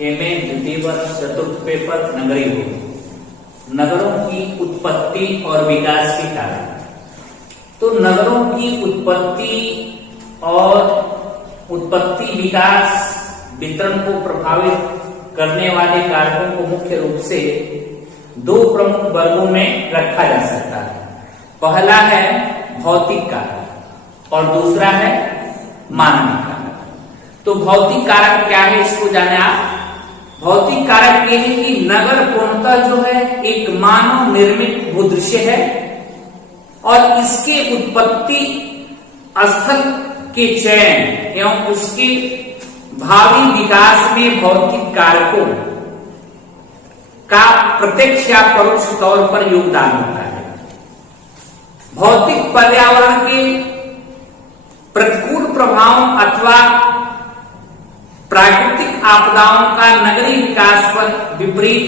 MA द्वितीय वर्ष चतुर्थ पेपर नगरीय बोर्ड। नगरों की उत्पत्ति और विकास के कारण। तो नगरों की उत्पत्ति विकास वितरण को प्रभावित करने वाले कारकों को मुख्य रूप से दो प्रमुख वर्गों में रखा जा सकता है। पहला है भौतिक कारक और दूसरा है मानवीय कारक। तो भौतिक कारक क्या है, इसको जाने आप। भौतिक कारक ये है कि नगर पूर्णतः जो है एक मानव निर्मित भूदृश्य है और इसके उत्पत्ति स्थल के चयन एवं उसके भावी विकास में भौतिक कारकों का प्रत्यक्ष या परोक्ष तौर पर योगदान होता है। भौतिक पर्यावरण के प्रतिकूल प्रभावों अथवा प्राकृतिक आपदाओं का नगरीय विकास पर विपरीत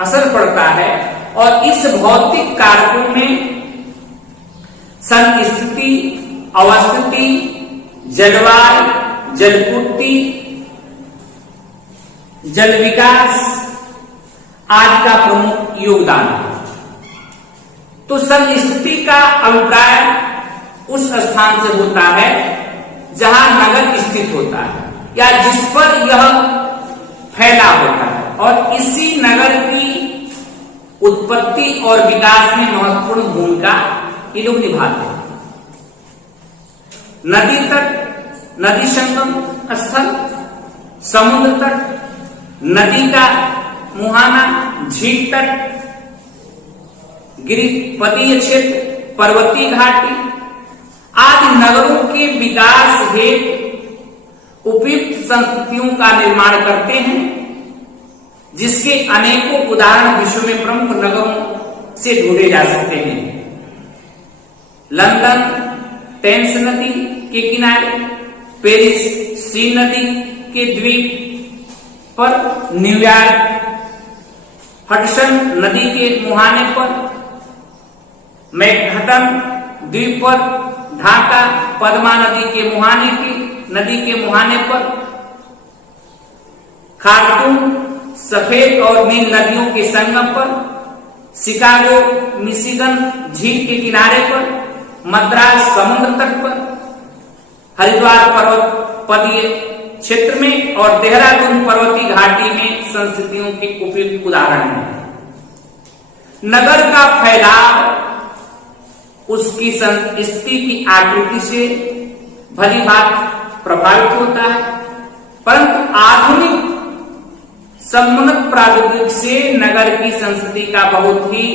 असर पड़ता है और इस भौतिक कारकों में संस्थिति, अवस्थिति, जलवायु, जलपूर्ति, जल विकास आदि का प्रमुख योगदान है। तो संस्थिति का अभिप्राय उस स्थान से होता है जहां नगर स्थित होता है या जिस पर यह फैला होता है और इसी नगर की उत्पत्ति और विकास में महत्वपूर्ण भूमिका ये लोग निभाते हैं। नदी तट, नदी संगम स्थल, समुद्र तट, नदी का मुहाना, झील तट, गिरिपदीय क्षेत्र, पर्वतीय घाटी आदि नगरों के विकास हेतु उपयुक्त संस्कृतियों का निर्माण करते हैं, जिसके अनेकों उदाहरण विश्व में प्रमुख नगरों से ढूंढे जा सकते हैं। लंदन टेम्स नदी के किनारे, पेरिस सीन नदी के द्वीप पर, न्यूयॉर्क हडसन नदी के मुहाने पर, मैनहट्टन द्वीप पर, ढाका पद्मा नदी के मुहाने पर, खार्टूम सफेद और नील नदियों के संगम पर, शिकागो मिशिगन झील के किनारे पर, मद्रास समुद्र तट पर, हरिद्वार पर्वतीय क्षेत्र में और देहरादून पर्वतीय घाटी में संस्कृतियों के उपयुक्त उदाहरण हैं। नगर का फैलाव उसकी स्थिति की आकृति से भली बात प्रभावित होता है, परंतु आधुनिक समुन्नत प्रौद्योगिकी से नगर की संस्कृति का बहुत ही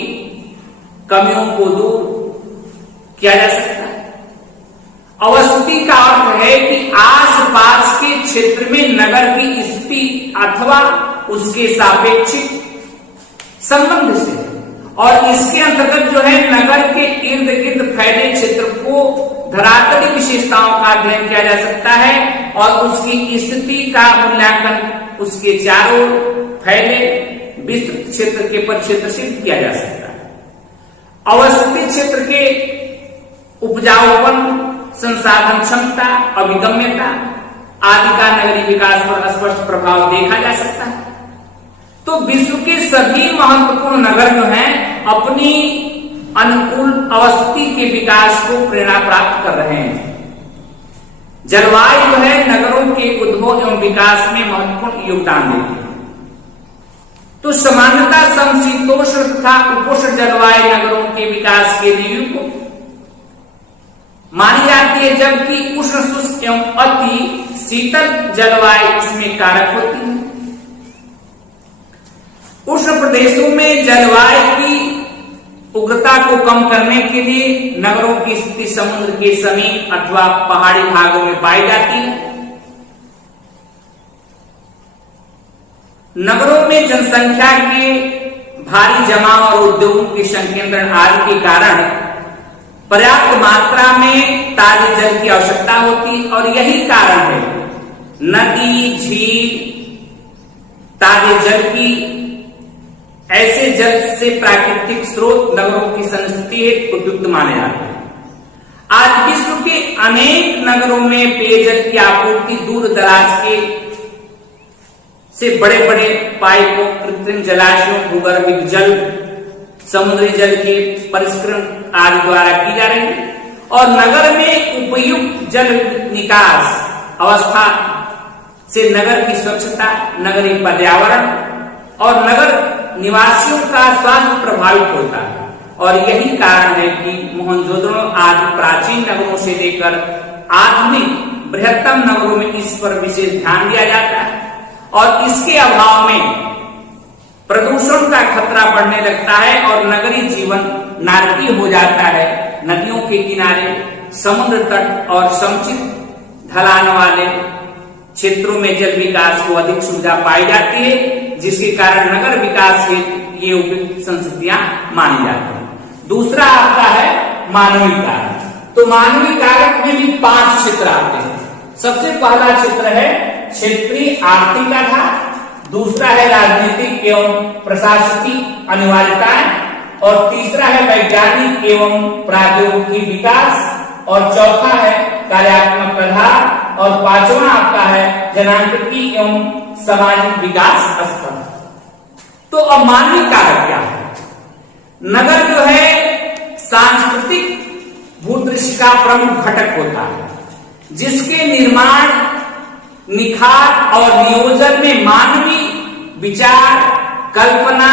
कमियों को दूर किया जा सकता है। अवस्थिति का अर्थ है कि आसपास के क्षेत्र में नगर की स्थिति अथवा उसके सापेक्षिक संबंध से, और इसके अंतर्गत जो है नगर के इर्द गिर्द फैले क्षेत्र को धरातलीय विशेषताओं का अध्ययन किया जा सकता है और उसकी स्थिति का मूल्यांकन उसके चारों फैले विस्तृत क्षेत्र के परिक्षेत्र से किया जा सकता है। अवस्थित क्षेत्र के उपजाऊपन, संसाधन क्षमता, अभिगम्यता आदि का नगरीय विकास पर स्पष्ट प्रभाव देखा जा सकता है। तो विश्व के सभी महत्वपूर्ण नगर जो हैं अपनी अनुकूल अवस्थिति के विकास को प्रेरणा प्राप्त कर रहे हैं। जलवायु जो है नगरों के उद्भव एवं विकास में महत्वपूर्ण योगदान देती है। तो सामान्यतः समशीतोष्ण तथा उपोष्ण जलवायु नगरों के विकास के लिए मानी जाती है, जबकि उष्ण शुष्क एवं अति शीतल जलवायु इसमें कारक होती है। उष्ण प्रदेशों में जलवायु की उग्रता को कम करने के लिए नगरों की स्थिति समुद्र के समीप अथवा पहाड़ी भागों में पाई जाती है। नगरों में जनसंख्या के भारी जमाव और उद्योगों के संकेंद्रण आदि के कारण पर्याप्त मात्रा में ताजे जल की आवश्यकता होती और यही कारण है नदी, झील, ताजे जल की ऐसे जल से प्राकृतिक स्रोत नगरों की संस्कृति उपयुक्त माने जाते हैं। आज विश्व के अनेक नगरों में पेयजल की आपूर्ति दूर दराज के से बड़े बड़े पाइपों, कृत्रिम जलाशयों, भूगर्भिक जल, समुद्री जल के परिष्करण आदि द्वारा की जा रही है। और नगर में उपयुक्त जल निकास अवस्था से नगर की स्वच्छता, नगरीय पर्यावरण और नगर निवासियों का स्वास्थ्य प्रभावित होता है। और यही कारण है कि मोहनजोदड़ो आदि प्राचीन नगरों से लेकर आधुनिक बृहत्तम नगरों में इस पर विशेष ध्यान दिया जाता है। और इसके अभाव में प्रदूषण का खतरा बढ़ने लगता है और नगरीय जीवन नारकीय हो जाता है। नदियों के किनारे, समुद्र तट और समुचित ढलान वाले क्षेत्रों में जल विकास को अधिक सुविधा पाई जाती है, जिसके कारण नगर विकास के ये उपयुक्त संस्कृतियां मानी जाती हैं। दूसरा आपका है मानवीय कारक। तो मानवीय कारक में भी 5 क्षेत्र आते हैं। सबसे पहला क्षेत्र है क्षेत्रीय आर्थिक आधार, दूसरा है राजनीतिक एवं प्रशासकीय अनिवार्यताएं, और तीसरा है वैज्ञानिक एवं प्रौद्योगिकी विकास, और चौथा है कार्यात्मक आधार, और पांचवा आपका है जनांत्रिकी एवं सामाजिक विकास स्तर। तो अब मानवीय कारक क्या है? नगर जो है सांस्कृतिक भूदृश्य का प्रमुख घटक होता है, जिसके निर्माण, निखार और नियोजन में मानवीय विचार, कल्पना,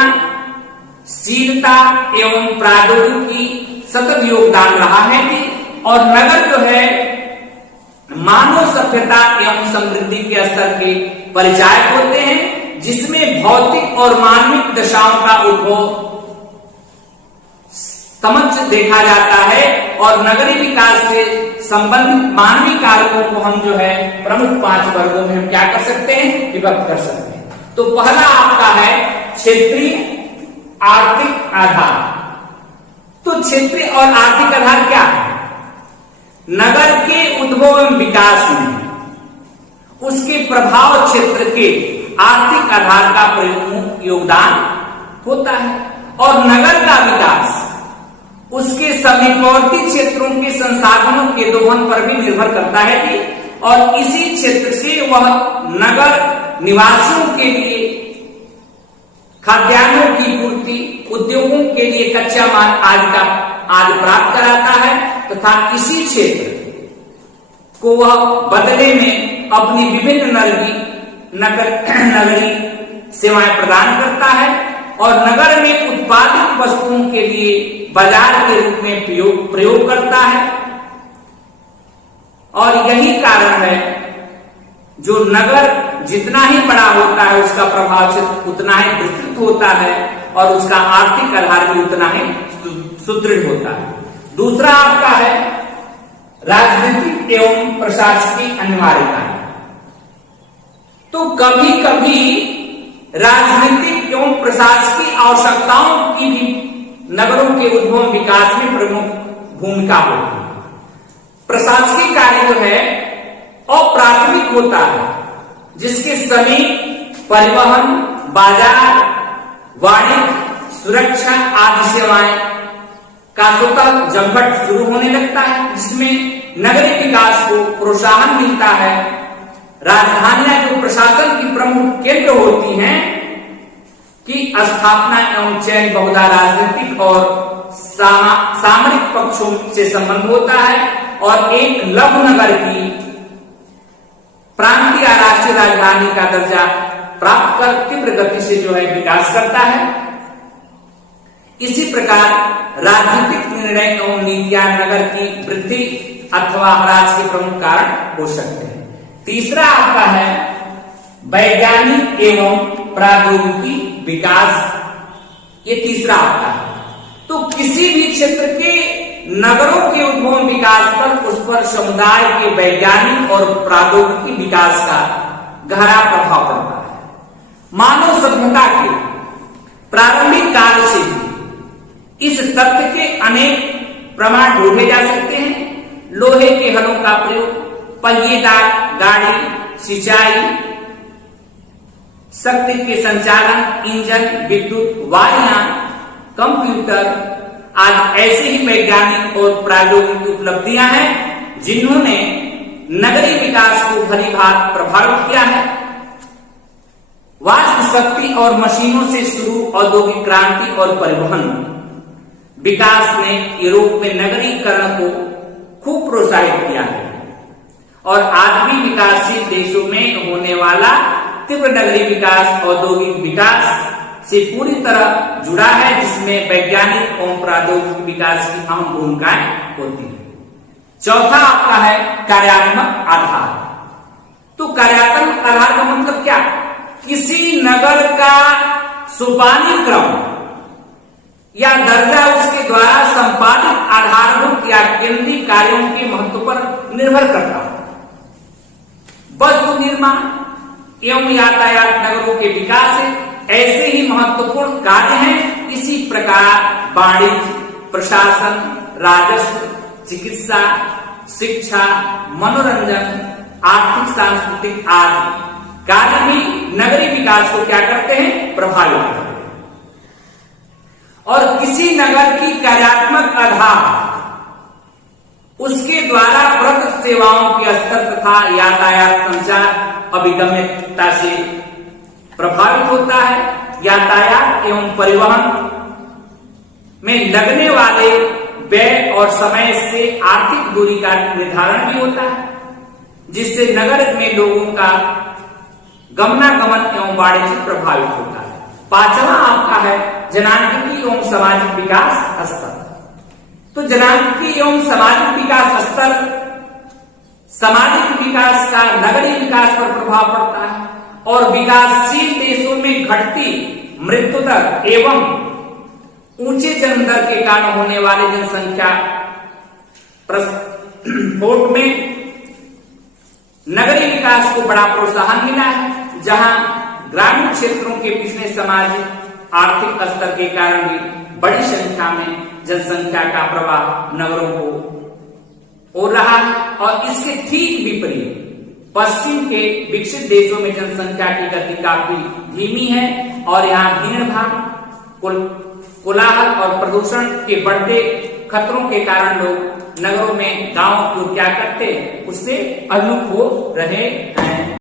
शीलता एवं प्रौद्योगिकी सतत योगदान रहा है कि और नगर जो है मानव सभ्यता एवं समृद्धि के स्तर के परिचायक होते हैं, जिसमें भौतिक और मानविक दशाओं का उद्भव समक्ष देखा जाता है। और नगरीय विकास से संबंधित मानवीय कारकों को हम जो है प्रमुख 5 वर्गों में हम क्या कर सकते हैं, विभक्त कर सकते हैं। तो पहला आपका है क्षेत्रीय आर्थिक आधार। तो क्षेत्रीय और आर्थिक आधार क्या है? नगर के उद्भव एवं विकास में उसके प्रभाव क्षेत्र के आर्थिक आधार का प्रमुख योगदान होता है। और नगर का विकास उसके समीपवर्ती क्षेत्रों के संसाधनों के दोहन पर भी निर्भर करता है कि और इसी क्षेत्र से वह नगर निवासियों के लिए खाद्यान्नों की पूर्ति, उद्योगों के लिए कच्चा माल आदि प्राप्त कराता है, तथा इसी क्षेत्र को वह बदले में अपनी विभिन्न नगरीय सेवाएं प्रदान करता है और नगर में उत्पादित वस्तुओं के लिए बाजार के रूप में प्रयोग करता है। और यही कारण है जो नगर जितना ही बड़ा होता है उसका प्रभाव क्षेत्र उतना ही विस्तृत होता है और उसका आर्थिक आधार भी उतना ही सुदृढ़ होता है। दूसरा आपका है राजनीतिक एवं प्रशासकीय अनिवार्यताएं। तो कभी कभी राजनीतिक एवं प्रशासकीय आवश्यकताओं की भी नगरों के उद्भव विकास में प्रमुख भूमिका होती है। प्रशासकीय कार्य जो है अप्राथमिक होता है, जिसके समीप परिवहन, बाजार, वाणिज्य, सुरक्षा आदि सेवाएं का स्वतः जमघट शुरू होने लगता है, जिसमें नगरीय विकास को प्रोत्साहन मिलता है। राजधानियां जो प्रशासन की प्रमुख केंद्र होती हैं की स्थापना एवं चयन बहुधा राजनीतिक और सामरिक पक्षों से संबंध होता है और एक लघु नगर की प्रांतीय राष्ट्रीय राजधानी का दर्जा प्राप्त कर तीव्र गति से जो है विकास करता है। इसी प्रकार राजनीतिक निर्णय एवं नीतियां नगर की वृद्धि अथवा ह्रास के प्रमुख कारण हो सकते हैं। तीसरा आपका है वैज्ञानिक एवं प्रौद्योगिकी विकास, ये तीसरा आपका है। तो किसी भी क्षेत्र के नगरों के उद्भव विकास पर उस पर समुदाय के वैज्ञानिक और प्रौद्योगिकी विकास का गहरा प्रभाव पड़ता है। मानव सभ्यता के प्रारंभिक काल से इस तथ्य के अनेक प्रमाण ढूंढे जा सकते हैं। लोहे के हलों का प्रयोग, पहिएदार गाड़ी, सिंचाई, शक्ति के संचालन, इंजन, विद्युत, वायुयान, कंप्यूटर आज ऐसे ही वैज्ञानिक और प्रौद्योगिक उपलब्धियां हैं जिन्होंने नगरीय विकास को भली भांति प्रभावित किया है। शक्ति और मशीनों से शुरू औद्योगिक क्रांति और परिवहन विकास ने यूरोप में नगरीकरण को खूब प्रोत्साहित किया है और आज भी विकासशील देशों में होने वाला तीव्र नगरीय विकास औद्योगिक विकास से पूरी तरह जुड़ा है, जिसमें वैज्ञानिक और प्रौद्योगिक विकास की अहम भूमिकाएं होती है। चौथा आपका है कार्यात्मक आधार। तो कार्यात्मक आधार का मतलब क्या? किसी नगर का सोपानी क्रम या दर्जा उसके द्वारा संपादित आधारभूत या केंद्रीय कार्यों के महत्व पर निर्भर करता है। वस्तु निर्माण एवं यातायात नगरों के विकास से ऐसे ही महत्वपूर्ण कार्य हैं। इसी प्रकार वाणिज्य, प्रशासन, राजस्व, चिकित्सा, शिक्षा, मनोरंजन, आर्थिक, सांस्कृतिक आदि कार्य भी नगरीय विकास को क्या करते हैं? प्रभावित करते हैं। और किसी नगर की कार्यात्मक आधार उसके द्वारा प्रदत्त सेवाओं के स्तर तथा यातायात संचार अभिगम्यता से प्रभावित होता है। यातायात एवं परिवहन में लगने वाले व्यय और समय से आर्थिक दूरी का निर्धारण भी होता है, जिससे नगर में लोगों का गमनागमन एवं वाणिज्य प्रभावित होता है। पांचवा आपका है जनांत्रिकी एवं सामाजिक विकास स्तर। तो जनांत्रिकी एवं सामाजिक विकास स्तर सामाजिक विकास का नगरीय विकास पर प्रभाव पड़ता है और विकासशील देशों में घटती मृत्यु दर एवं ऊंचे जन्म दर के कारण होने वाले जनसंख्या प्रस्फोट में नगरीय विकास को बड़ा प्रोत्साहन मिला है, जहां ग्रामीण क्षेत्रों के पिछड़े सामाजिक आर्थिक स्तर के कारण भी बड़ी संख्या में जनसंख्या का प्रवाह नगरों को हो रहा है। और इसके ठीक विपरीत पश्चिम के विकसित देशों में जनसंख्या की गति काफी धीमी है और यहाँ भीड़ भाड़, कोलाहल और प्रदूषण के बढ़ते खतरों के कारण लोग नगरों में गांवों को क्या करते उससे अभिमुख हो रहे हैं।